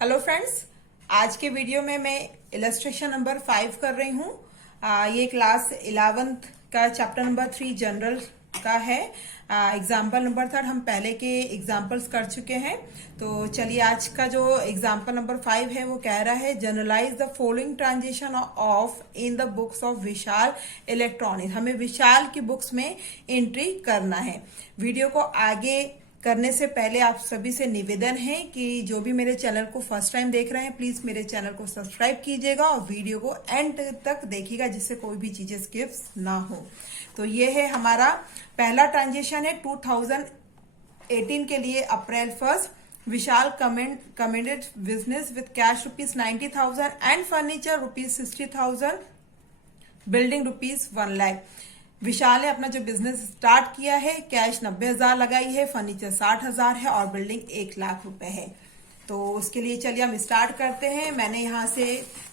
Hello friends, आज के video में मैं इलस्ट्रेशन नंबर 5 कर रही हूँ। ये क्लास 11th का चैप्टर नंबर 3 जनरल का है। एग्जाम्पल नंबर 3 हम पहले के एग्जाम्पल्स कर चुके हैं। तो चलिए, आज का जो एग्जाम्पल नंबर 5 है वो कह रहा है journalise the following transaction of in the books of Vishal electronics. हमें विशाल की बुक्स में एंट्री करना है। वीडियो को आगे करने से पहले आप सभी से निवेदन है कि जो भी मेरे चैनल को फर्स्ट टाइम देख रहे हैं, प्लीज मेरे चैनल को सब्सक्राइब कीजिएगा और वीडियो को एंड तक देखिएगा, जिससे कोई भी चीजें स्किप ना हो। तो ये है हमारा पहला ट्रांजेक्शन है 2018 के लिए। April 1 Vishal commended business with cash ₹90,000 and furniture ₹60,000, building ₹1 lakh. Vishal ने अपना जो बिजनेस स्टार्ट किया है, कैश 90,000 लगाई है, फर्नीचर 60,000 है और बिल्डिंग 1 लाख रुपए है। तो उसके लिए चलिए हम स्टार्ट करते हैं। मैंने यहाँ से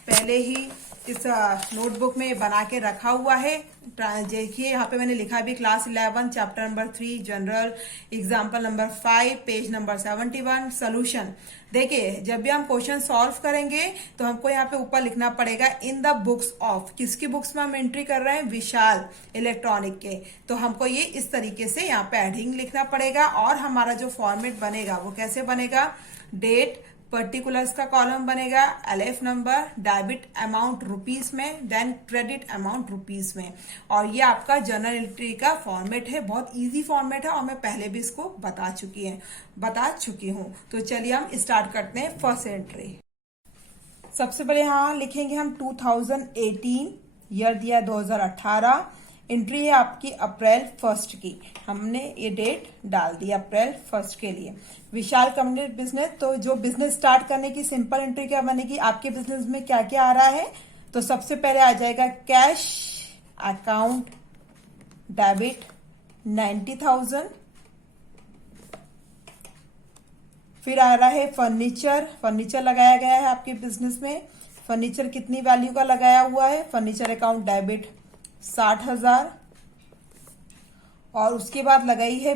पहले ही इस नोटबुक में बना के रखा हुआ है। देखिए, यहाँ पे मैंने लिखा भी class 11 chapter number 3 general, example number 5 page number 71 solution. देखिए, जब भी हम क्वेश्चन सॉल्व करेंगे तो हमको यहाँ पे ऊपर लिखना पड़ेगा इन द बुक्स ऑफ। किसकी बुक्स में हम एंट्री कर रहे हैं? विशाल इलेक्ट्रॉनिक के। तो हमको ये इस तरीके से यहाँ पे एडिंग लिखना पड़ेगा और हमारा जो फॉर्मेट बनेगा वो कैसे बनेगा? डेट, पर्टिकुलर्स का कॉलम बनेगा, LF number, debit amount rupees में, देन क्रेडिट अमाउंट रुपीस में। और ये आपका जर्नल एंट्री का फॉर्मेट है। बहुत इजी फॉर्मेट है और मैं पहले भी इसको बता चुकी हूँ। तो चलिए हम स्टार्ट करते हैं फर्स्ट एंट्री। सबसे पहले यहाँ लिखेंगे हम 2018, ईयर दिया 2018। एंट्री है आपकी अप्रैल 1 की। हमने ये डेट डाल दी अप्रैल 1 के लिए। विशाल कंपनी बिजनेस, तो जो बिजनेस स्टार्ट करने की सिंपल एंट्री क्या बनेगी? आपके बिजनेस में क्या क्या आ रहा है? तो सबसे पहले आ जाएगा कैश अकाउंट डेबिट 90,000। फिर आ रहा है फर्नीचर लगाया गया है आपके बिजनेस में। फर्नीचर कितनी वैल्यू का लगाया हुआ है? Furniture account debit 60,000। और उसके बाद लगाई है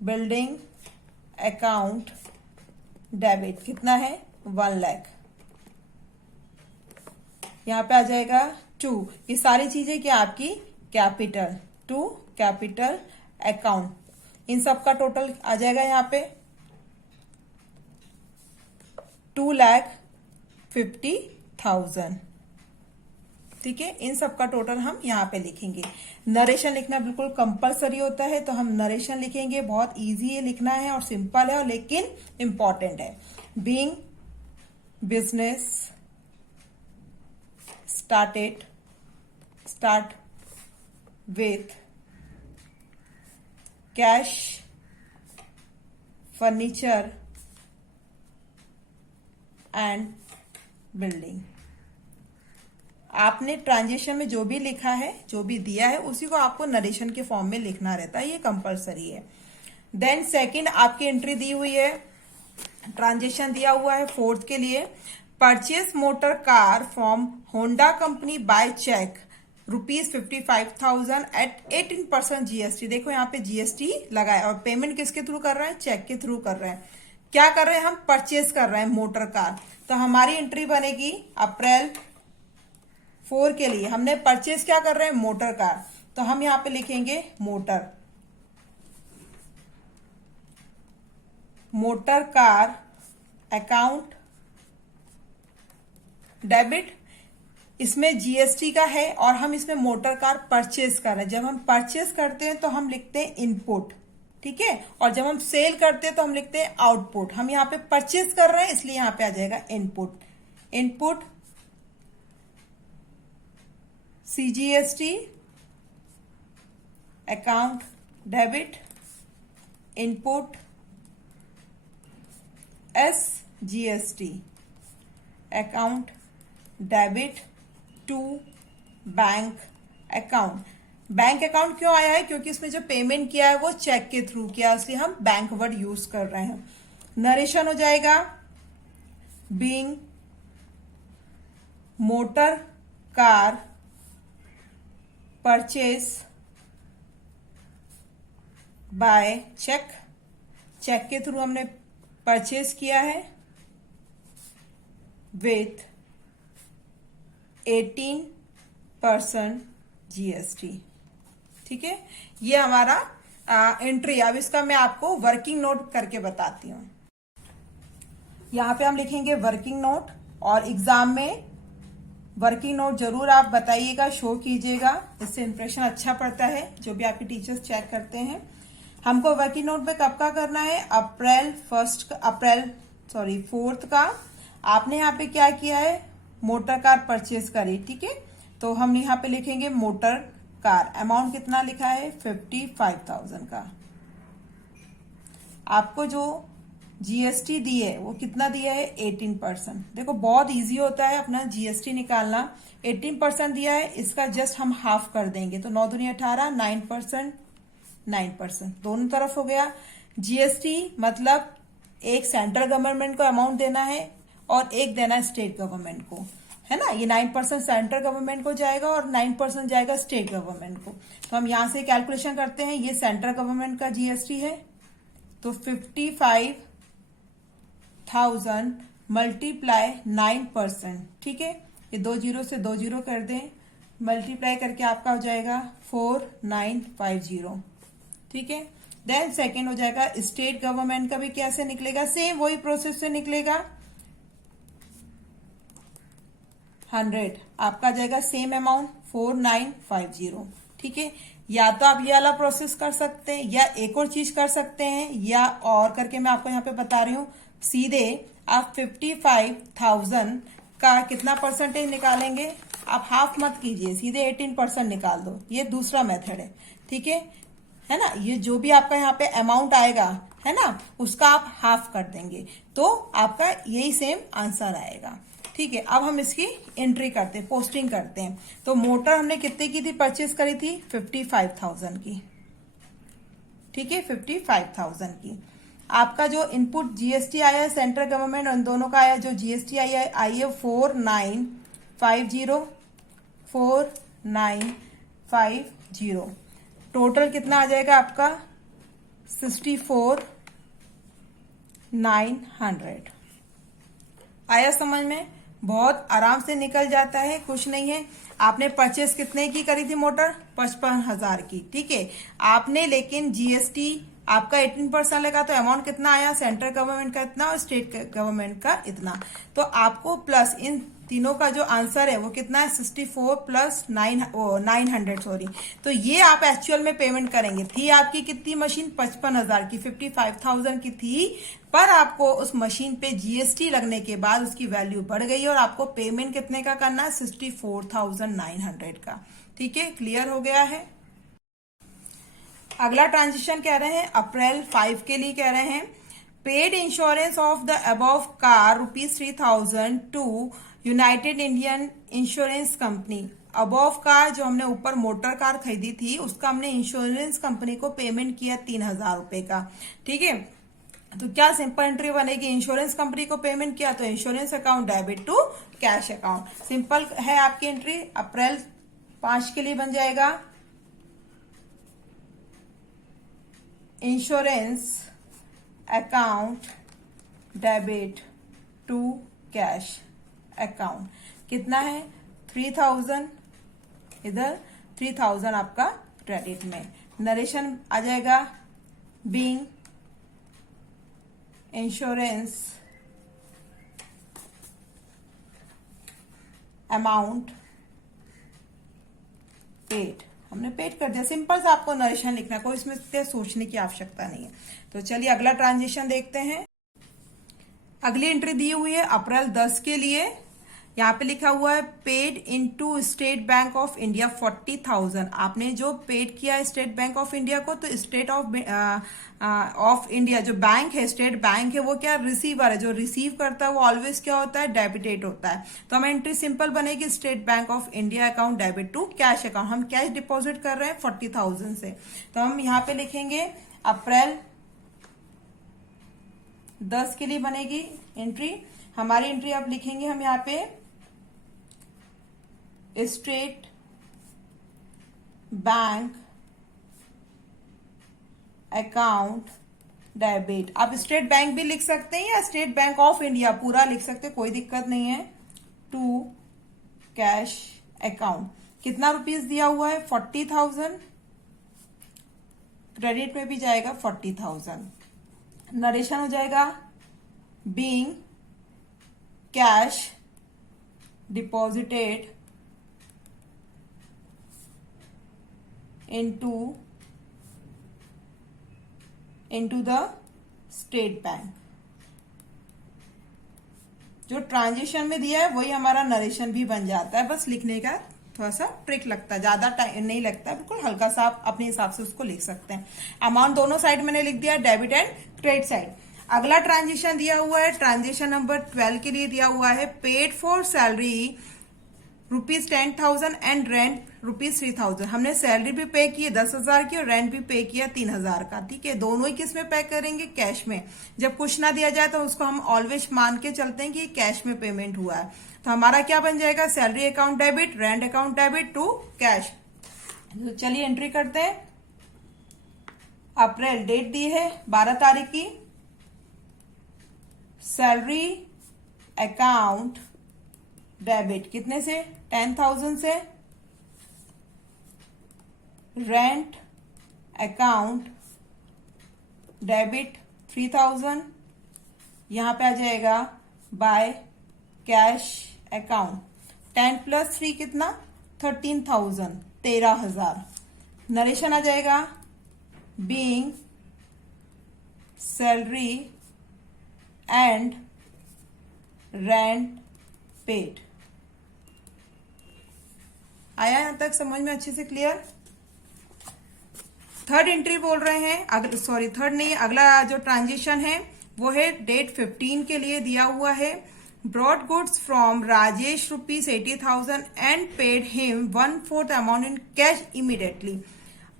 बिल्डिंग अकाउंट डेबिट, कितना है? 1 लाख। यहां पे आ जाएगा 2। ये सारी चीजें क्या आपकी? Capital, 2 capital account. इन सब का टोटल आ जाएगा यहाँ पे 2,50,000। ठीक है, इन सब का टोटल हम यहाँ पे लिखेंगे। नरेशन लिखना बिल्कुल कंपलसरी होता है, तो हम नरेशन लिखेंगे। बहुत इजी है लिखना है और सिंपल है और लेकिन इंपॉर्टेंट है। Being business start with cash, furniture and building. आपने ट्रांजेक्शन में जो भी लिखा है, जो भी दिया है, उसी को आपको नरेशन के फॉर्म में लिखना रहता है। ये कंपलसरी है। देन सेकंड आपकी एंट्री दी हुई है, ट्रांजेक्शन दिया हुआ है 4th के लिए। Purchase motor car from Honda company by cheque ₹55,000 at 18% GST. देखो यहाँ पे जीएसटी लगाया और पेमेंट किसके थ्रू कर रहे हैं? चेक के थ्रू कर रहे हैं। क्या कर रहे हैं? हम परचेज कर रहे हैं मोटर कार। तो हमारी एंट्री बनेगी अप्रैल 4 के लिए। हमने परचेज क्या कर रहे हैं? Motor car. तो हम यहां पे लिखेंगे मोटर कार अकाउंट डेबिट। इसमें जीएसटी का है और हम इसमें मोटर कार परचेज कर रहे हैं। जब हम परचेज करते हैं तो हम लिखते हैं इनपुट, ठीक है, और जब हम सेल करते हैं तो हम लिखते हैं आउटपुट। हम यहाँ पे परचेज कर रहे हैं इसलिए यहाँ पे आ जाएगा input CGST account debit, input SGST account debit to bank account. Bank account क्यों आया है? क्योंकि इसमें जो पेमेंट किया है वो चेक के थ्रू किया, इसलिए हम बैंक वर्ड यूज कर रहे हैं। नरेशन हो जाएगा being motor car purchase by cheque. Cheque के थ्रू हमने परचेज किया है विथ 18% जीएसटी। ठीक है, ये हमारा एंट्री। अब इसका मैं आपको वर्किंग नोट करके बताती हूँ। यहाँ पे हम लिखेंगे वर्किंग नोट, और एग्जाम में वर्किंग नोट जरूर आप बताइएगा, शो कीजिएगा, इससे इंप्रेशन अच्छा पड़ता है, जो भी आपके टीचर्स चेक करते हैं। हमको वर्किंग नोट में कब का करना है? अप्रैल 4th का। आपने यहाँ पे क्या किया है? मोटर कार परचेज करी। ठीक है, तो हम यहाँ पे लिखेंगे मोटर कार। अमाउंट कितना लिखा है? 55,000 का। आपको जो जीएसटी दी है वो कितना दिया है? 18%। देखो बहुत इजी होता है अपना जीएसटी निकालना। 18% दिया है, इसका जस्ट हम हाफ कर देंगे, तो 9 दूनी 18, 9%, 9% दोनों तरफ हो गया। जीएसटी मतलब एक सेंट्रल गवर्नमेंट को अमाउंट देना है और एक देना है स्टेट गवर्नमेंट को, है ना। ये 9% सेंट्रल गवर्नमेंट को जाएगा और 9% जाएगा स्टेट गवर्नमेंट को। तो हम यहां से कैलकुलेशन करते हैं। ये सेंट्रल गवर्नमेंट का जीएसटी है, तो 55,000 मल्टीप्लाई 9%। ठीक है, ये 2 जीरो से 2 जीरो कर दें, मल्टीप्लाई करके आपका हो जाएगा 4950। ठीक है, देन सेकेंड हो जाएगा स्टेट गवर्नमेंट का भी कैसे निकलेगा? सेम वही प्रोसेस से निकलेगा। 100 आपका जाएगा सेम अमाउंट 4950। ठीक है, या तो आप ये वाला प्रोसेस कर सकते हैं, या एक और चीज कर सकते हैं, या और करके मैं आपको यहाँ पे बता रही हूँ। सीधे आप 55,000 का कितना परसेंटेज निकालेंगे? आप हाफ मत कीजिए, सीधे 18% निकाल दो। ये दूसरा मेथड है। ठीक है ना। ये जो भी आपका यहाँ पे अमाउंट आएगा, है ना, उसका आप हाफ कर देंगे, तो आपका यही सेम आंसर आएगा। ठीक है, अब हम इसकी एंट्री करते हैं, पोस्टिंग करते हैं। तो मोटर हमने कितने की थी? परचेज करी थी 55,000 की। ठीक है, 55,000 की। आपका जो इनपुट जीएसटी आया है सेंट्रल गवर्नमेंट, उन दोनों का आया, जो जीएसटी आई है 4950। टोटल कितना आ जाएगा आपका? 64,900। आया समझ में? बहुत आराम से निकल जाता है, कुछ नहीं है। आपने परचेस कितने की करी थी मोटर? 55,000 की। ठीक है, आपने लेकिन जीएसटी आपका 18% लगा, तो अमाउंट कितना आया? सेंट्रल गवर्नमेंट का इतना और स्टेट गवर्नमेंट का इतना। तो आपको प्लस इन तीनों का जो आंसर है वो कितना है? 64 प्लस 900 सॉरी। तो ये आप एक्चुअल में पेमेंट करेंगे। थी आपकी कितनी मशीन? 55,000 की, 55,000 की थी, पर आपको उस मशीन पे जीएसटी लगने के बाद उसकी वैल्यू बढ़ गई और आपको पेमेंट कितने का करना है? 64,900 का। ठीक है, क्लियर हो गया है। अगला ट्रांजिशन कह रहे हैं अप्रैल 5 के लिए कह रहे हैं, paid insurance of the above car ₹3,000 to United Indian Insurance Company. Above car जो हमने ऊपर मोटर कार खरीदी थी, उसका हमने इंश्योरेंस कंपनी को पेमेंट किया 3,000 रुपए का। ठीक है, तो क्या सिंपल एंट्री बनेगी? इंश्योरेंस कंपनी को पेमेंट किया तो insurance account debit to cash account. Simple है आपकी एंट्री। अप्रैल 5 के लिए बन जाएगा insurance account debit to cash account. कितना है? 3,000। इधर 3,000 आपका क्रेडिट में। नरेशन आ जाएगा बीइंग इंश्योरेंस अमाउंट पेड। हमने पेड कर दिया। सिंपल सा आपको नरेशन लिखना, कोई इसमें सोचने की आवश्यकता नहीं है। तो चलिए अगला ट्रांजेक्शन देखते हैं। अगली एंट्री दी हुई है अप्रैल 10 के लिए। यहाँ पे लिखा हुआ है paid into state Bank of India 40,000। आपने जो पेड किया है स्टेट बैंक ऑफ इंडिया को, तो स्टेट ऑफ इंडिया जो बैंक है, स्टेट बैंक है, वो क्या? रिसीवर है। जो रिसीव करता है वो ऑलवेज क्या होता है? डेबिटेड होता है। तो हम एंट्री सिंपल बनेगी State Bank of India account debit to cash account. हम कैश डिपॉजिट कर रहे हैं 40,000 से, तो हम यहाँ पे लिखेंगे अप्रैल 10 के लिए बनेगी एंट्री। हमारी एंट्री अब लिखेंगे हम यहाँ पे स्टेट बैंक अकाउंट डेबिट। आप स्टेट बैंक भी लिख सकते हैं या स्टेट बैंक ऑफ इंडिया पूरा लिख सकते हैं, कोई दिक्कत नहीं है। To cash account. कितना रुपीस दिया हुआ है? 40,000। क्रेडिट में भी जाएगा 40,000। नरेशन हो जाएगा being cash deposited into the state bank. जो ट्रांजिशन में दिया है वही हमारा नरेशन भी बन जाता है, बस लिखने का थोड़ा सा ट्रिक लगता है, ज्यादा टाइम नहीं लगता है, बिल्कुल हल्का सा आप अपने हिसाब से उसको लिख सकते हैं। अमाउंट दोनों साइड मैंने लिख दिया, डेबिट एंड क्रेडिट साइड। अगला ट्रांजिशन दिया हुआ है, ट्रांजिशन नंबर 12 के लिए दिया हुआ है, paid for salary ₹10,000 and rent ₹3,000। हमने सैलरी भी पे की है 10,000 की और रेंट भी पे किया 3,000 का। ठीक है, दोनों ही किस में पे करेंगे? कैश में। जब कुछ ना दिया जाए तो उसको हम ऑलवेज मान के चलते हैं कि कैश में पेमेंट हुआ है। तो हमारा क्या बन जाएगा? Salary account debit, rent account debit to cash. तो चलिए एंट्री करते हैं। अप्रैल डेट दी है 12 तारीख की। सैलरी अकाउंट डेबिट कितने से? 10,000 से। Rent account debit 3,000। यहां पे आ जाएगा बाय कैश अकाउंट। 10 + 3 कितना? 13,000, 13,000। नरेशन आ जाएगा being salary and rent paid. आया यहां तक समझ में अच्छे से क्लियर? थर्ड एंट्री बोल रहे हैं, सॉरी थर्ड नहीं, अगला जो ट्रांजिशन है वो है डेट 15 के लिए दिया हुआ है। Brought goods from Rajesh ₹80,000 and paid him 1/4 amount in cash immediately.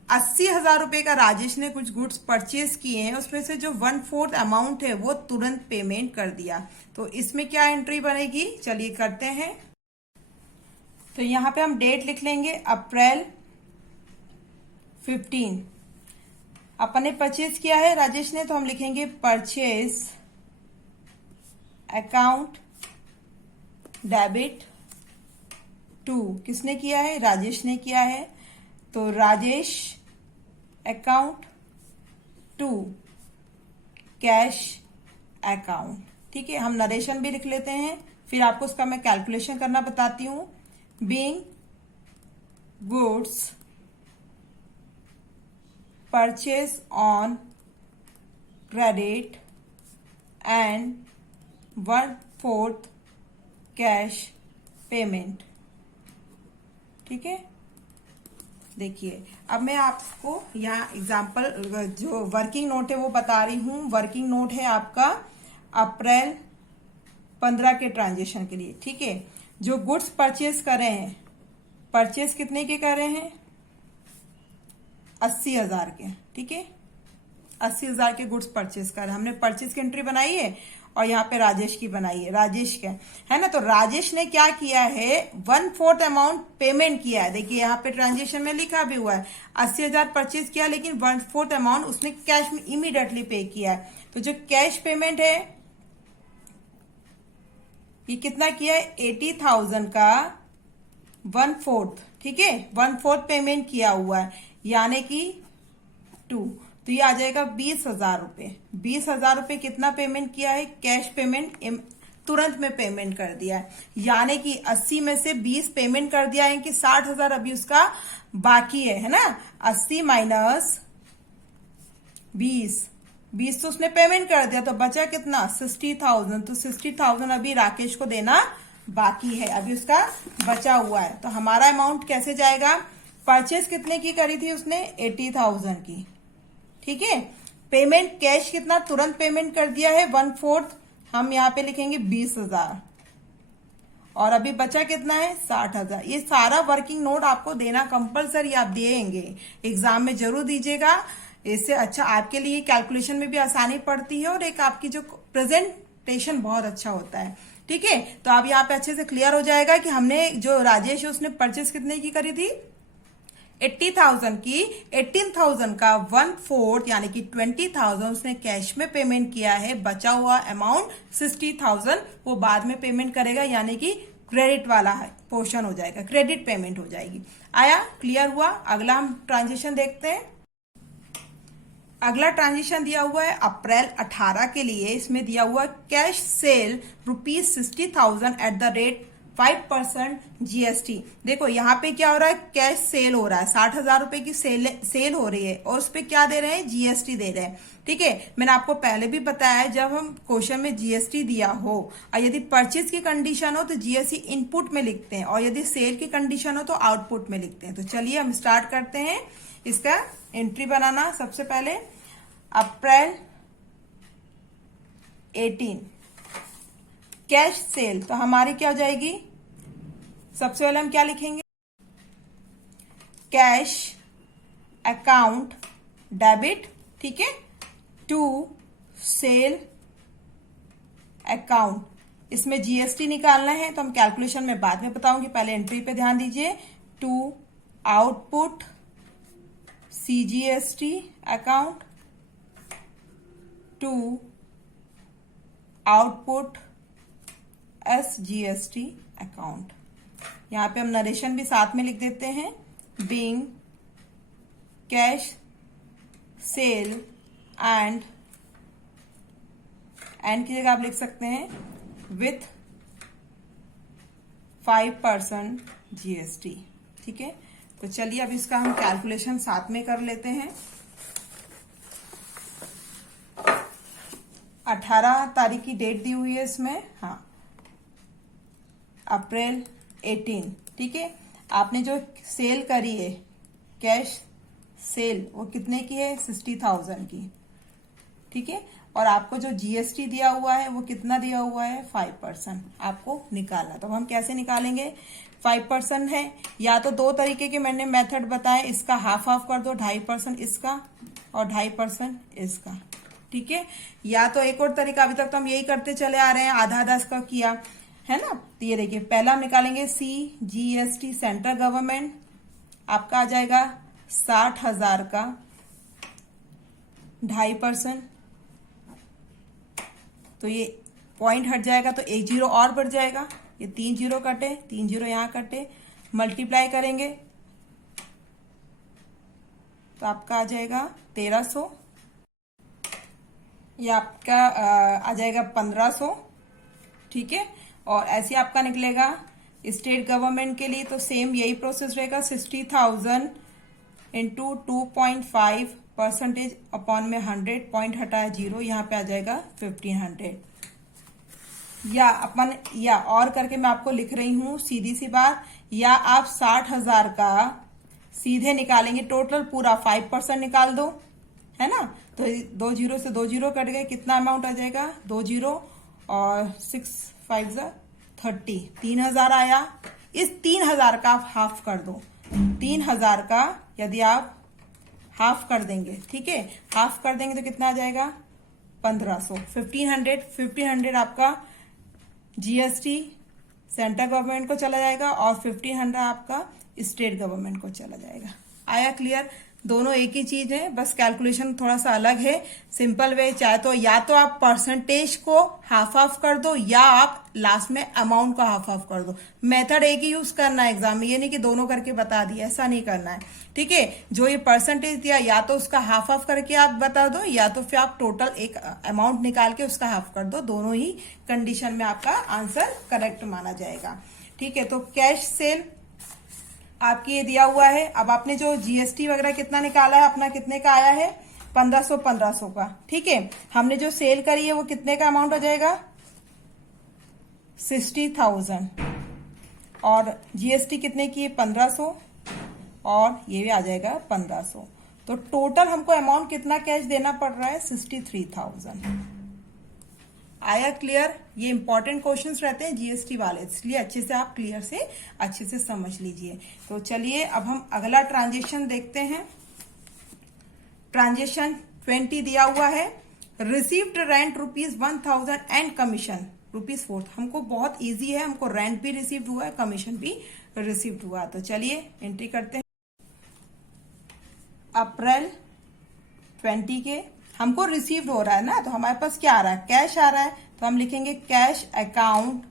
80,000 रुपए का राजेश ने कुछ गुड्स परचेज किए हैं, उसमें से जो 1/4 अमाउंट है वो तुरंत पेमेंट कर दिया। तो इसमें क्या एंट्री बनेगी? चलिए करते हैं। तो यहां पे हम डेट लिख लेंगे अप्रैल 15। अपन ने परचेज किया है राजेश ने, तो हम लिखेंगे परचेज अकाउंट डेबिट टू। किसने किया है? राजेश ने किया है। तो Rajesh account to cash account. ठीक है, हम नरेशन भी लिख लेते हैं, फिर आपको उसका मैं कैलकुलेशन करना बताती हूं। Being goods purchase on credit and 1/4 cash payment. ठीक है, देखिए अब मैं आपको यहाँ एग्जाम्पल जो वर्किंग नोट है वो बता रही हूं। वर्किंग नोट है आपका अप्रैल 15 के ट्रांजेक्शन के लिए। ठीक है, जो गुड्स परचेज कर रहे हैं, परचेज कितने के कर रहे हैं? 80,000 के। ठीक है, 80,000 के गुड्स परचेज कर रहे हैं। हमने परचेज की एंट्री बनाई है और यहाँ पे राजेश की बनाई है, राजेश का है ना। तो राजेश ने क्या किया है? 1/4 अमाउंट पेमेंट किया है। देखिए यहाँ पे ट्रांजेक्शन में लिखा भी हुआ है 80,000 परचेज किया, लेकिन 1/4 अमाउंट उसने कैश में इमीडिएटली पे किया है। तो जो कैश पेमेंट है ये कितना किया है? 80,000 का 1/4। ठीक है, 1/4 पेमेंट किया हुआ है, यानी कि 2। तो ये आ जाएगा 20,000 रुपए। 20,000 रुपए कितना पेमेंट किया है? कैश पेमेंट तुरंत में पेमेंट कर दिया है, यानी कि 80 में से 20 पेमेंट कर दिया है कि 60,000 अभी उसका बाकी है ना। 80 माइनस 20 तो उसने पेमेंट कर दिया, तो बचा कितना? 60,000। तो 60,000 अभी राकेश को देना बाकी है, अभी उसका बचा हुआ है। तो हमारा अमाउंट कैसे जाएगा? परचेज कितने की करी थी उसने? 80,000 की। ठीक है, पेमेंट कैश कितना तुरंत पेमेंट कर दिया है? 1/4। हम यहाँ पे लिखेंगे 20,000 और अभी बचा कितना है? 60,000। ये सारा वर्किंग नोट आपको देना कंपलसरी, आप देंगे एग्जाम में जरूर दीजिएगा। इससे अच्छा आपके लिए कैलकुलेशन में भी आसानी पड़ती है और एक आपकी जो प्रेजेंटेशन बहुत अच्छा होता है। ठीक है, तो अब यहाँ पे अच्छे से क्लियर हो जाएगा कि हमने जो राजेश है उसने परचेज कितने की करी थी? 80,000 की 18,000 का 1/4 यानी कि 20,000 उसने कैश में पेमेंट किया है। बचा हुआ अमाउंट 60,000 वो बाद में पेमेंट करेगा, यानी कि क्रेडिट वाला है पोर्शन हो जाएगा, क्रेडिट पेमेंट हो जाएगी। आया, क्लियर हुआ। अगला हम ट्रांजेक्शन देखते हैं। अगला ट्रांजेक्शन दिया हुआ है अप्रैल 18 के लिए। इसमें दिया हुआ cash cell ₹60,000 at the rate 5% GST। देखो यहाँ पे क्या हो रहा है, कैश सेल हो रहा है, 60,000 रुपए की सेल हो रही है और उस पे क्या दे रहे हैं, GST दे रहे हैं। ठीक है, मैंने आपको पहले भी बताया है, जब हम क्वेश्चन में GST दिया हो और यदि परचेज की कंडीशन हो तो GST इनपुट में लिखते हैं और यदि सेल की कंडीशन हो तो आउटपुट में लिखते हैं। तो चलिए हम स्टार्ट करते हैं इसका एंट्री बनाना। सबसे पहले अप्रैल 18 कैश सेल, तो हमारी क्या हो जाएगी, सबसे पहले हम क्या लिखेंगे, कैश अकाउंट डेबिट, ठीक है, टू सेल अकाउंट। इसमें GST निकालना है तो हम कैलकुलेशन में बाद में बताऊंगी, पहले एंट्री पे ध्यान दीजिए। To output CGST account, to output SGST account. यहां पे हम नरेशन भी साथ में लिख देते हैं, बीइंग कैश सेल एंड की जगह आप लिख सकते हैं विथ 5% GST। ठीक है, तो चलिए अब इसका हम कैलकुलेशन साथ में कर लेते हैं। 18 तारीख की डेट दी हुई है इसमें, हाँ, अप्रैल 18। ठीक है, आपने जो सेल करी है कैश सेल वो कितने की है, 60,000 की। ठीक है, और आपको जो GST दिया हुआ है वो कितना दिया हुआ है, 5% आपको निकालना। तो हम कैसे निकालेंगे, 5% है, या तो दो तरीके के मैंने मेथड बताए, इसका हाफ हाफ कर दो, 2.5% इसका और 2.5% इसका। ठीक है, या तो एक और तरीका, अभी तक तो हम यही करते चले आ रहे हैं, आधा आधा इसका किया है ना। तो ये देखिए, पहला हम निकालेंगे CGST सेंट्रल गवर्नमेंट, आपका आ जाएगा 60,000 का 2.5%। तो ये पॉइंट हट जाएगा तो एक जीरो और बढ़ जाएगा, ये 3 जीरो कटे, 3 जीरो यहां कटे, मल्टीप्लाई करेंगे तो आपका आ जाएगा 1300, ये आपका आ जाएगा 1500। ठीक है, और ऐसे आपका निकलेगा स्टेट गवर्नमेंट के लिए, तो सेम यही प्रोसेस रहेगा, 60,000 इंटू 2.5% अपॉन में 100, पॉइंट हटाया जीरो, यहाँ पे आ जाएगा 1500। या और करके मैं आपको लिख रही हूं सीधी सी बात, या आप 60,000 का सीधे निकालेंगे टोटल पूरा 5% निकाल दो, है ना। तो 2 जीरो से 2 जीरो कट गए, कितना अमाउंट आ जाएगा, 2 जीरो और 6 5 30, 3,000 आया। इस 3,000 का आप हाफ कर दो, 3,000 का यदि आप हाफ कर देंगे, ठीक है, हाफ कर देंगे तो कितना आ जाएगा, 1500। 1500 आपका GST सेंट्रल गवर्नमेंट को चला जाएगा और 1500 आपका स्टेट गवर्नमेंट को चला जाएगा। आया क्लियर, दोनों एक ही चीज है, बस कैलकुलेशन थोड़ा सा अलग है। सिंपल वे, चाहे तो या तो आप परसेंटेज को हाफ हाफ कर दो या आप लास्ट में अमाउंट को हाफ हाफ कर दो। मेथड एक ही यूज करना है एग्जाम में, ये नहीं कि दोनों करके बता दिया, ऐसा नहीं करना है। ठीक है, जो ये परसेंटेज दिया या तो उसका हाफ हाफ करके आप बता दो या तो फिर आप टोटल एक अमाउंट निकाल के उसका हाफ कर दो, दोनों ही कंडीशन में आपका आंसर करेक्ट माना जाएगा। ठीक है, तो कैश सेल आपकी ये दिया हुआ है। अब आपने जो GST वगैरह कितना निकाला है अपना, कितने का आया है, 1500 का। ठीक है, हमने जो सेल करी है वो कितने का अमाउंट हो जाएगा, 60,000, और GST कितने की है, 1500, और ये भी आ जाएगा 1500। तो टोटल हमको अमाउंट कितना कैश देना पड़ रहा है, 63,000। आया क्लियर, ये इंपॉर्टेंट क्वेश्चंस रहते हैं GST वाले, इसलिए अच्छे से आप क्लियर से अच्छे से समझ लीजिए। तो चलिए अब हम अगला ट्रांजेक्शन देखते हैं। ट्रांजेक्शन 20 दिया हुआ है, रिसीव्ड रेंट ₹1,000 एंड कमीशन ₹4। हमको बहुत इजी है, हमको रेंट भी रिसीव्ड हुआ है, कमीशन भी रिसीव्ड हुआ। तो चलिए एंट्री करते हैं। अप्रैल 20 के हमको रिसीव्ड हो रहा है ना, तो हमारे पास क्या आ रहा है, कैश आ रहा है, तो हम लिखेंगे कैश अकाउंट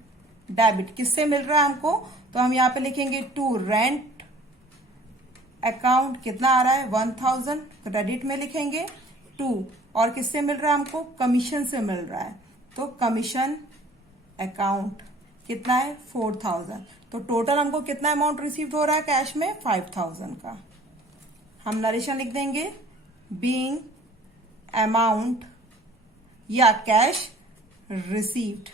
डेबिट। किससे मिल रहा है हमको, तो हम यहाँ पे लिखेंगे टू रेंट अकाउंट, कितना आ रहा है 1000, क्रेडिट में लिखेंगे टू, और किससे मिल रहा है हमको, कमीशन से मिल रहा है, तो कमीशन अकाउंट कितना है 4000। तो टोटल हमको कितना अमाउंट रिसीव हो रहा है कैश में 5000 का। हम नरेशन लिख देंगे बीइंग अमाउंट या कैश रिसीव्ड।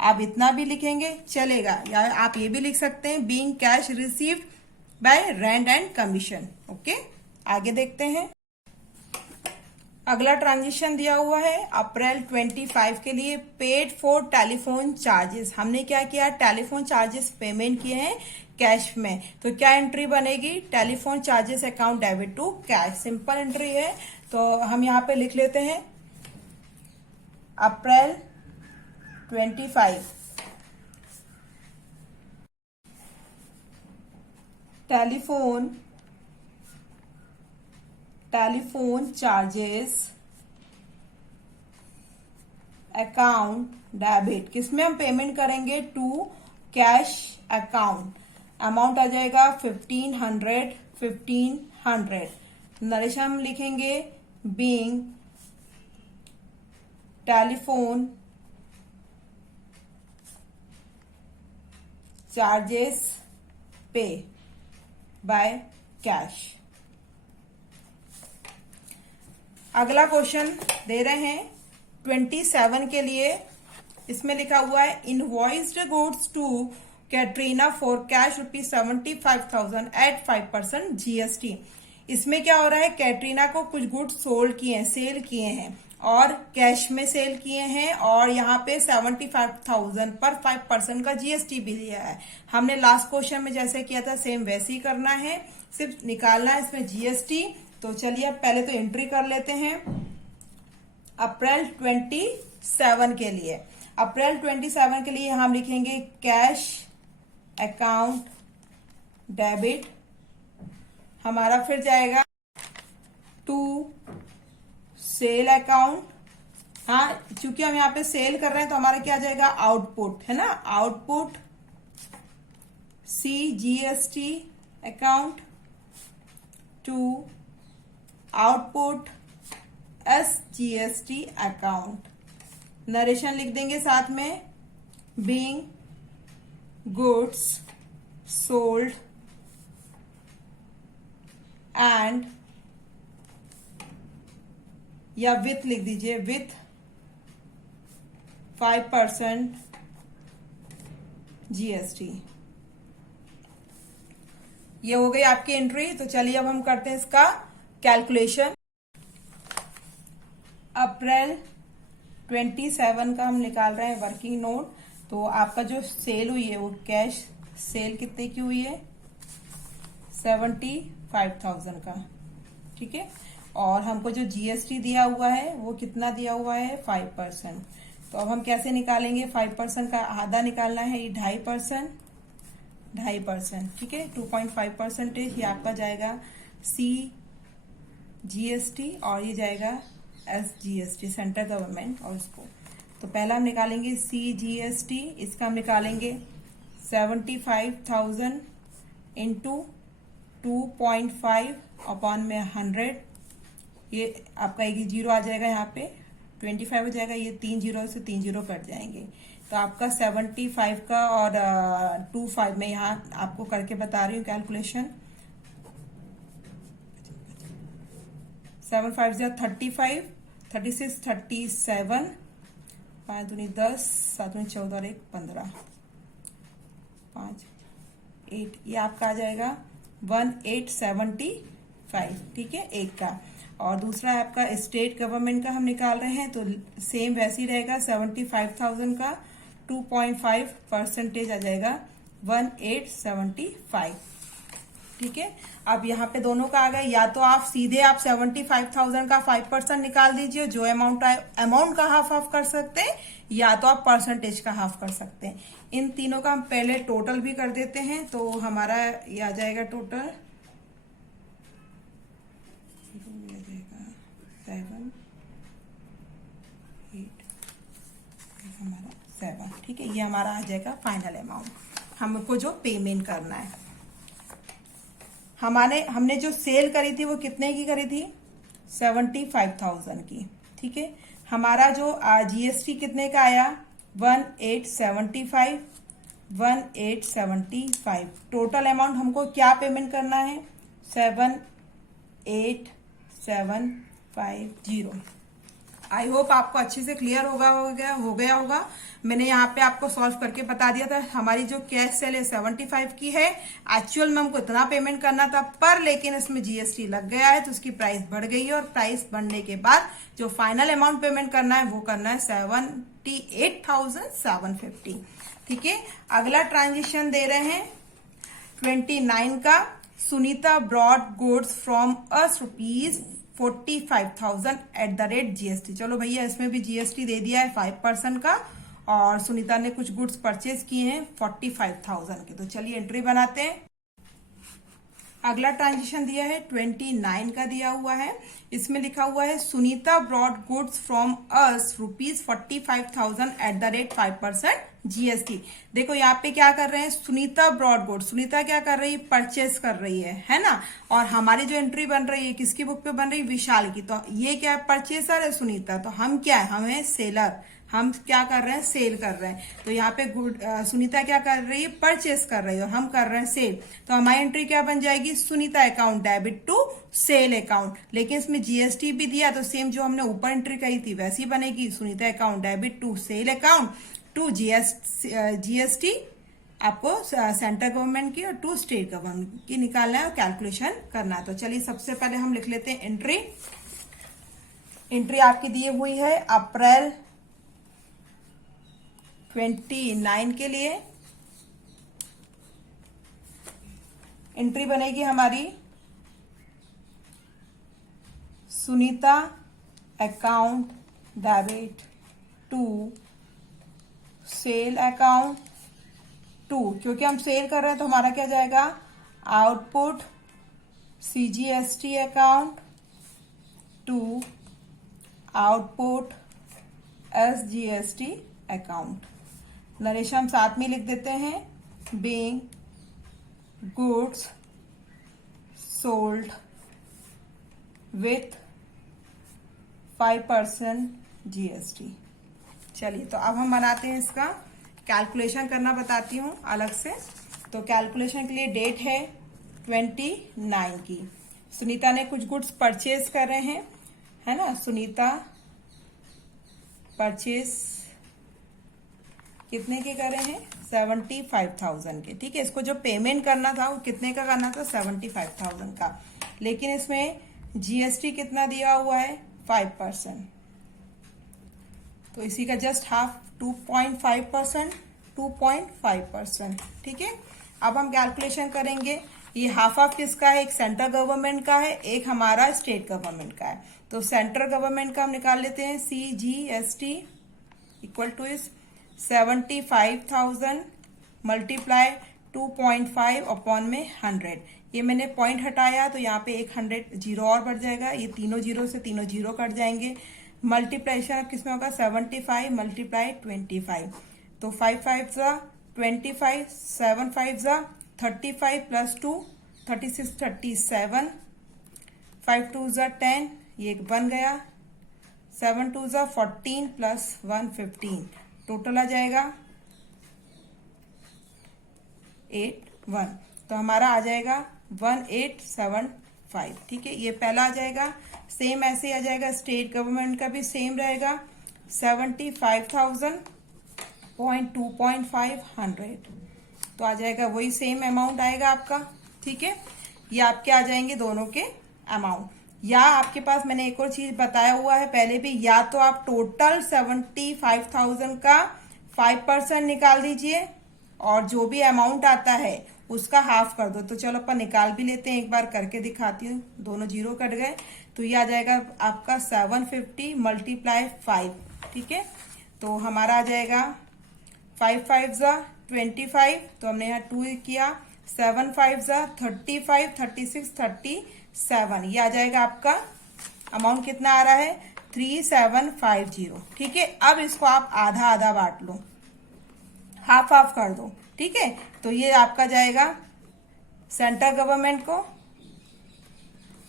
आप इतना भी लिखेंगे चलेगा, या आप ये भी लिख सकते हैं being cash received by rent and commission. Okay, आगे देखते हैं। अगला ट्रांजेक्शन दिया हुआ है अप्रैल 25 के लिए, पेड फॉर टेलीफोन चार्जेस। हमने क्या किया, टेलीफोन चार्जेस पेमेंट किए हैं कैश में, तो क्या एंट्री बनेगी, telephone charges account debit to cash. Simple entry है, तो हम यहाँ पे लिख लेते हैं April 25 telephone charges account debit. किसमें हम पेमेंट करेंगे, टू कैश अकाउंट। अमाउंट आ जाएगा 1500। नरेशन हम लिखेंगे being telephone charges pay by cash. अगला क्वेश्चन दे रहे हैं 27 के लिए। इसमें लिखा हुआ है invoiced goods to Katrina for cash ₹75,000 at 5% GST। इसमें क्या हो रहा है, कैटरीना को कुछ गुड्स सोल्ड किए हैं, सेल किए हैं, और कैश में सेल किए हैं, और यहाँ पे 75,000 पर 5% का GST भी लिया है। हमने लास्ट क्वेश्चन में जैसे किया था सेम वैसे ही करना है, सिर्फ निकालना है इसमें GST। तो चलिए अब पहले तो एंट्री कर लेते हैं अप्रैल 27 के लिए। अप्रैल 27 के लिए हम लिखेंगे कैश अकाउंट डेबिट, हमारा फिर जाएगा टू सेल अकाउंट। हाँ, चूंकि हम यहाँ पे सेल कर रहे हैं तो हमारा क्या जाएगा, आउटपुट है ना, output CGST account to output SGST account. Narration लिख देंगे साथ में बीइंग गुड्स सोल्ड एंड, या विथ लिख दीजिए, विथ 5% GST। ये हो गई आपकी एंट्री। तो चलिए अब हम करते हैं इसका कैलकुलेशन। अप्रैल 27 का हम निकाल रहे हैं वर्किंग नोट। तो आपका जो सेल हुई है वो कैश सेल कितने की हुई है, 75,000 का, ठीक है। और हमको जो GST दिया हुआ है वो कितना दिया हुआ है, 5%। तो अब हम कैसे निकालेंगे, 5% का आधा निकालना है, ये 2.5%, ठीक है। 2.5% ये आपका जाएगा CGST, और ये जाएगा SGST सेंट्रल गवर्नमेंट। और इसको तो पहला हम निकालेंगे CGST, इसका हम निकालेंगे 75,000 इंटू 2.5 अपॉन में 100। ये आपका एक जीरो आ जाएगा, यहाँ पे 25 हो जाएगा, ये 3 जीरो से 3 जीरो कट जाएंगे। तो आपका 75 का और 25 में यहाँ आपको करके बता रही हूँ कैलकुलेशन। 7 5 35, 36, 37, 5 दूनी 10, 7 दूनी 14 और 1 15, 5 8, ये आपका आ जाएगा 1875, ठीक है, एक का। और दूसरा आपका स्टेट गवर्नमेंट का हम निकाल रहे हैं, तो सेम वैसे ही रहेगा, 75,000 का 2.5% आ जाएगा 1875, ठीक है। अब यहाँ पे दोनों का आ गया, या तो आप सीधे आप 75,000 का 5% निकाल दीजिए, जो अमाउंट का हाफ कर सकते हैं, या तो आप परसेंटेज का हाफ कर सकते हैं। इन तीनों का हम पहले टोटल भी कर देते हैं, तो हमारा ये आ जाएगा टोटल 7। ठीक है, ये हमारा आ जाएगा फाइनल अमाउंट, हमको जो पेमेंट करना है। हमने जो सेल करी थी वो कितने की करी थी? 75,000 की। ठीक है, हमारा जो जीएसटी कितने का आया? 1875। टोटल अमाउंट हमको क्या पेमेंट करना है? 78,750। आई होप आपको अच्छे से क्लियर हो गया होगा। मैंने यहाँ पे आपको सॉल्व करके बता दिया था। हमारी जो कैश सेल है 75 की है, एक्चुअल में हमको इतना पेमेंट करना था, पर लेकिन इसमें जीएसटी लग गया है तो उसकी प्राइस बढ़ गई है, और प्राइस बढ़ने के बाद जो फाइनल अमाउंट पेमेंट करना है वो करना है 78,750। ठीक है, अगला ट्रांजेक्शन दे रहे हैं 29 का। Sunita brought goods from us ₹45,000 GST। चलो भैया, इसमें भी जीएसटी दे दिया है 5% का, और सुनीता ने कुछ गुड्स परचेज किए हैं 45,000 के। तो चलिए एंट्री बनाते हैं। अगला ट्रांजेक्शन दिया है 29 का दिया हुआ है। इसमें लिखा हुआ है Sunita brought goods from us ₹45,000 5% GST. देखो यहाँ पे क्या कर रहे हैं, सुनीता ब्रॉड गुड्स, सुनीता क्या कर रही है? परचेस कर रही है ना। और हमारी जो एंट्री बन रही है किसकी बुक पे बन रही है? विशाल की। तो ये क्या है? परचेसर है सुनीता, तो हम क्या है? हम है सेलर। हम क्या कर रहे हैं? सेल कर रहे हैं। तो यहाँ पे सुनीता क्या कर रही है? परचेस कर रही है, और हम कर रहे हैं सेल। तो हमारी एंट्री क्या बन जाएगी? Sunita account debit to sale account. लेकिन इसमें जीएसटी भी दिया, तो सेम जो हमने ऊपर एंट्री करी थी वैसी बनेगी। Sunita account debit to sale account to GST आपको सेंट्रल गवर्नमेंट की और टू स्टेट गवर्नमेंट की निकालना है और कैलकुलेशन करना है। तो चलिए सबसे पहले हम लिख लेते हैं एंट्री। एंट्री आपकी दी हुई है अप्रैल 29 के लिए। एंट्री बनेगी हमारी Sunita account debit to sale account to, क्योंकि हम सेल कर रहे हैं तो हमारा क्या जाएगा? Output CGST account to output SGST account. Narration हम साथ में लिख देते हैं, being goods sold with 5% GST. चलिए, तो अब हम बनाते हैं इसका कैलकुलेशन करना, बताती हूँ अलग से। तो कैलकुलेशन के लिए डेट है 29 की। सुनीता ने कुछ गुड्स परचेज कर रहे हैं, है ना। सुनीता परचेज कितने के कर रहे हैं? 75,000 के। ठीक है, इसको जो पेमेंट करना था वो कितने का करना था? 75,000 का। लेकिन इसमें जीएसटी कितना दिया हुआ है? 5%। तो इसी का जस्ट हाफ 2.5%। ठीक है, अब हम कैलकुलेशन करेंगे। ये हाफ ऑफ किसका है? एक सेंट्रल गवर्नमेंट का है, एक हमारा स्टेट गवर्नमेंट का है। तो सेंट्रल गवर्नमेंट का हम निकाल लेते हैं, CGST equal two is 75,000 multiply 2.5 upon में 100। ये मैंने पॉइंट हटाया तो यहाँ पे एक 100 जीरो और बढ़ जाएगा। ये तीनों जीरो से तीनों जीरो कट जाएंगे। मल्टीप्लाइशन अब किसमें होगा? 75 मल्टीप्लाई 25। तो 5 5 जा 25, 7 5 जा 35 प्लस 2 36 37, 5 2 जा 10, ये बन गया। 7 2 जा 14 प्लस 1 15, टोटल आ जाएगा 81। तो हमारा आ जाएगा 1875। ठीक है, ये पहला आ जाएगा। सेम ऐसे ही आ जाएगा, स्टेट गवर्नमेंट का भी सेम रहेगा 75,000.2.500। तो आ जाएगा वही सेम अमाउंट आएगा आपका। ठीक है, ये आपके आ जाएंगे दोनों के अमाउंट। या आपके पास मैंने एक और चीज बताया हुआ है पहले भी, या तो आप टोटल 75,000 का 5% निकाल दीजिए और जो भी अमाउंट आता है उसका हाफ कर दो। तो चलो अपन निकाल भी लेते हैं, एक बार करके दिखाती हूँ। दोनों जीरो कट गए तो ये आ जाएगा आपका 750 मल्टीप्लाई 5। ठीक है, तो हमारा आ जाएगा 5 5 जा 25, तो हमने यहाँ 2 किया। 7 5 जा 35, 36 37, ये आ जाएगा आपका अमाउंट। कितना आ रहा है? 3750। ठीक है, अब इसको आप आधा आधा बांट लो। हाफ हाफ कर दो, ठीक है। तो ये आपका जाएगा सेंट्रल गवर्नमेंट को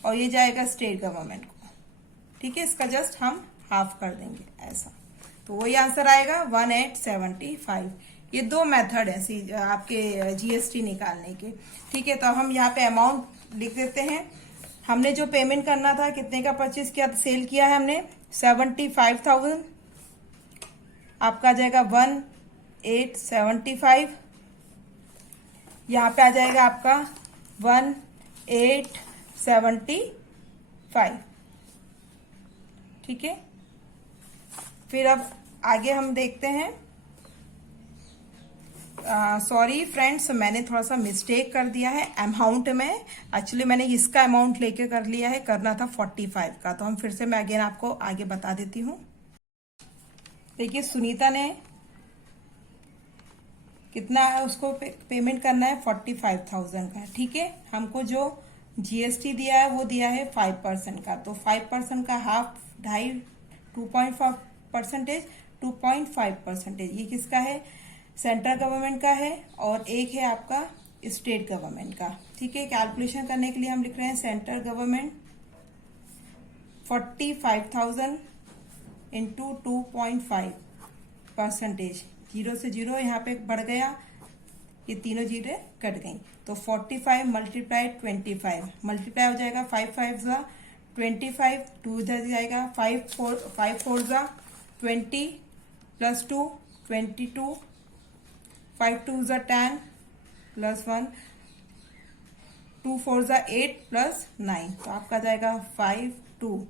और ये जाएगा स्टेट गवर्नमेंट को, ठीक है। इसका जस्ट हम हाफ कर देंगे ऐसा, तो वही आंसर आएगा 1875। ये दो मेथड है आपके जीएसटी निकालने के, ठीक है। तो हम यहाँ पे अमाउंट लिख देते हैं। हमने जो पेमेंट करना था, कितने का परचेज किया, सेल किया है हमने 75,000, आपका आ जाएगा 1875। यहाँ पे आ जाएगा आपका 1875, ठीक है। फिर अब आगे हम देखते हैं। सॉरी फ्रेंड्स, मैंने थोड़ा सा मिस्टेक कर दिया है अमाउंट में। एक्चुअली मैंने इसका अमाउंट लेके कर लिया है, करना था 45 का। तो हम फिर से मैं अगेन आपको आगे बता देती हूँ। देखिए सुनीता ने कितना है, उसको पेमेंट करना है 45,000 का, ठीक है। हमको जो जीएसटी दिया है वो दिया है 5% का, तो 5% का हाफ 2.5%, 2.5%। ये किसका है, सेंट्रल गवर्नमेंट का है, और एक है आपका स्टेट गवर्नमेंट का, ठीक है। कैलकुलेशन करने के लिए हम लिख रहे हैं सेंट्रल गवर्नमेंट 45,000 इंटू 2.5%। जीरो से जीरो यहाँ पे बढ़ गया, ये तीनों जीरो कट गई, तो 45 मल्टीप्लाई 25 मल्टीप्लाई हो जाएगा 5 5 25, 2 इधर जाएगा 5 4 20 प्लस 2 22, 5 2 10 प्लस 1 2 4 8 प्लस 9, तो आपका जाएगा 5 2,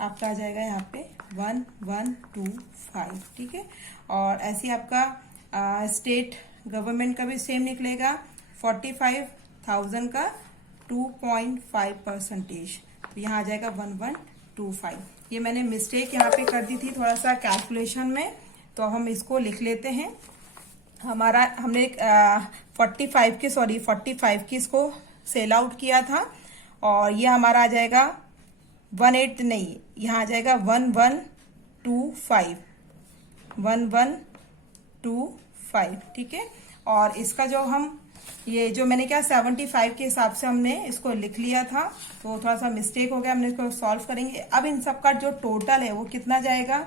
आपका आ जाएगा यहाँ पे 1125, ठीक है। और ऐसे आपका स्टेट गवर्नमेंट का भी सेम निकलेगा 45,000 का 2.5%, तो यहाँ आ जाएगा 1125। ये मैंने मिस्टेक यहाँ पे कर दी थी थोड़ा सा कैलकुलेशन में, तो हम इसको लिख लेते हैं। हमने 45 की इसको सेल आउट किया था, और ये हमारा आ जाएगा 18 नहीं, यहाँ आ जाएगा 1125, 1125, ठीक है। और इसका जो हम ये जो मैंने क्या 75 के हिसाब से हमने इसको लिख लिया था, तो थोड़ा सा मिस्टेक हो गया, हमने इसको सॉल्व करेंगे। अब इन सब का जो टोटल है वो कितना जाएगा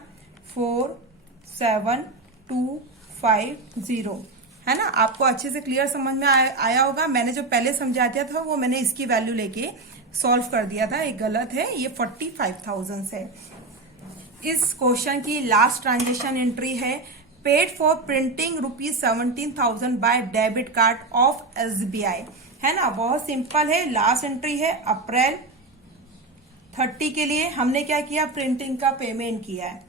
47,250, है ना। आपको अच्छे से क्लियर समझ में आया होगा। मैंने जो पहले समझा दिया था वो मैंने इसकी वैल्यू लेके सॉल्व कर दिया था, एक गलत है, ये 45,000 से। इस क्वेश्चन की लास्ट ट्रांजेक्शन एंट्री है paid for printing ₹17,000 by debit card of SBI, है ना। बहुत सिंपल है। लास्ट एंट्री है अप्रैल 30 के लिए हमने क्या किया, प्रिंटिंग का पेमेंट किया है,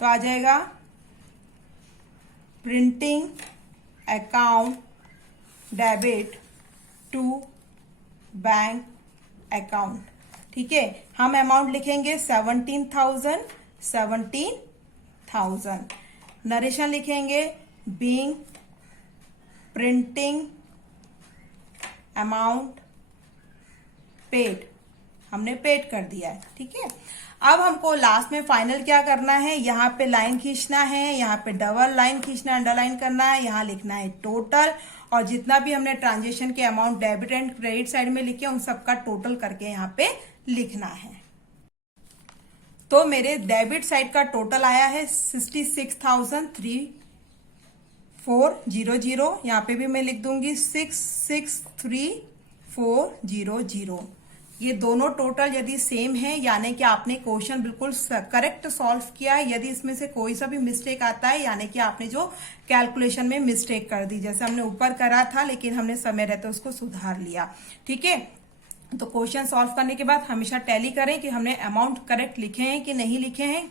तो आ जाएगा printing account debit to bank account, ठीक है। हम अमाउंट लिखेंगे 17,000। नरेशन लिखेंगे बीइंग प्रिंटिंग अमाउंट पेड, हमने पेड कर दिया है, ठीक है। अब हमको लास्ट में फाइनल क्या करना है, यहाँ पे लाइन खींचना है, यहाँ पे डबल लाइन खींचना, अंडरलाइन करना है, यहाँ लिखना है टोटल, और जितना भी हमने ट्रांजेक्शन के amount debit and credit side में लिखे उन सबका टोटल करके यहाँ पे लिखना है। तो मेरे डेबिट साइड का टोटल आया है 66,3400, यहाँ पे भी मैं लिख दूंगी 66,3400। ये दोनों टोटल यदि सेम है, यानी कि आपने क्वेश्चन बिल्कुल करेक्ट सॉल्व किया है। यदि इसमें से कोई सा भी मिस्टेक आता है, यानी कि आपने जो कैलकुलेशन में मिस्टेक कर दी, जैसे हमने ऊपर करा था लेकिन हमने समय रहते उसको सुधार लिया, ठीक है। तो क्वेश्चन सॉल्व करने के बाद हमेशा टैली करें कि हमने अमाउंट करेक्ट लिखे हैं कि नहीं लिखे हैं।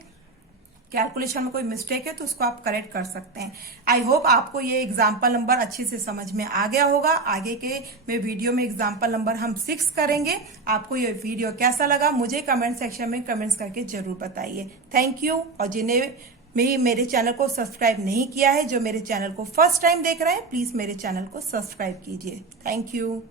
कैलकुलेशन में कोई मिस्टेक है तो उसको आप करेक्ट कर सकते हैं। आई होप आपको ये एग्जाम्पल नंबर अच्छे से समझ में आ गया होगा। आगे के में वीडियो में एग्जाम्पल नंबर हम 6 करेंगे। आपको ये वीडियो कैसा लगा मुझे कमेंट सेक्शन में कमेंट्स करके जरूर बताइए। Thank you. और जिन्हें मेरे चैनल को सब्सक्राइब नहीं किया है, जो मेरे चैनल को फर्स्ट टाइम देख रहे हैं, प्लीज मेरे चैनल को सब्सक्राइब कीजिए। Thank you.